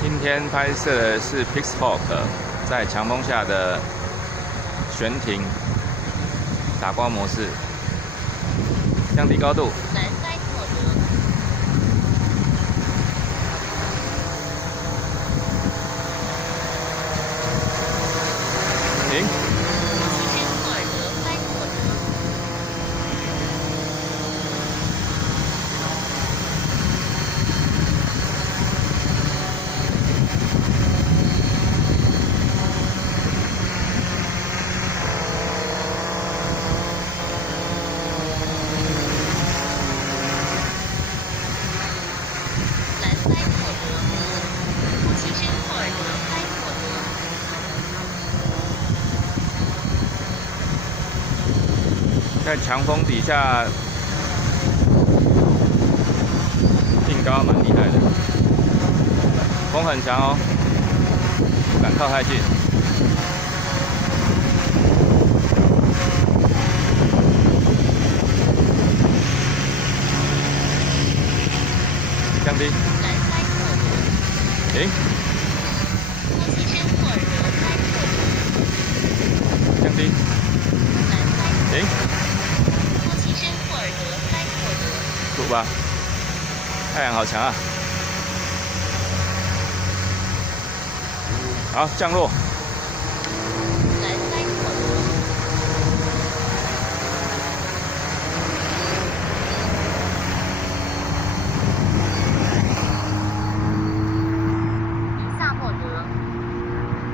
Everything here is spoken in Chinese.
今天拍摄的是 Pixhawk 在强风下的悬停打光模式，降低高度。南塞拓德，停，期间霍尔德塞拓德，南塞拓德，期间霍尔德塞拓德，在强风底下定高蛮厉害的，风很强哦，不敢靠太近。降低，南塞拓德，停，期间霍尔德塞拓德，降低，南塞停，期间霍尔德塞拓德，酷吧？太阳好强啊！好，降落。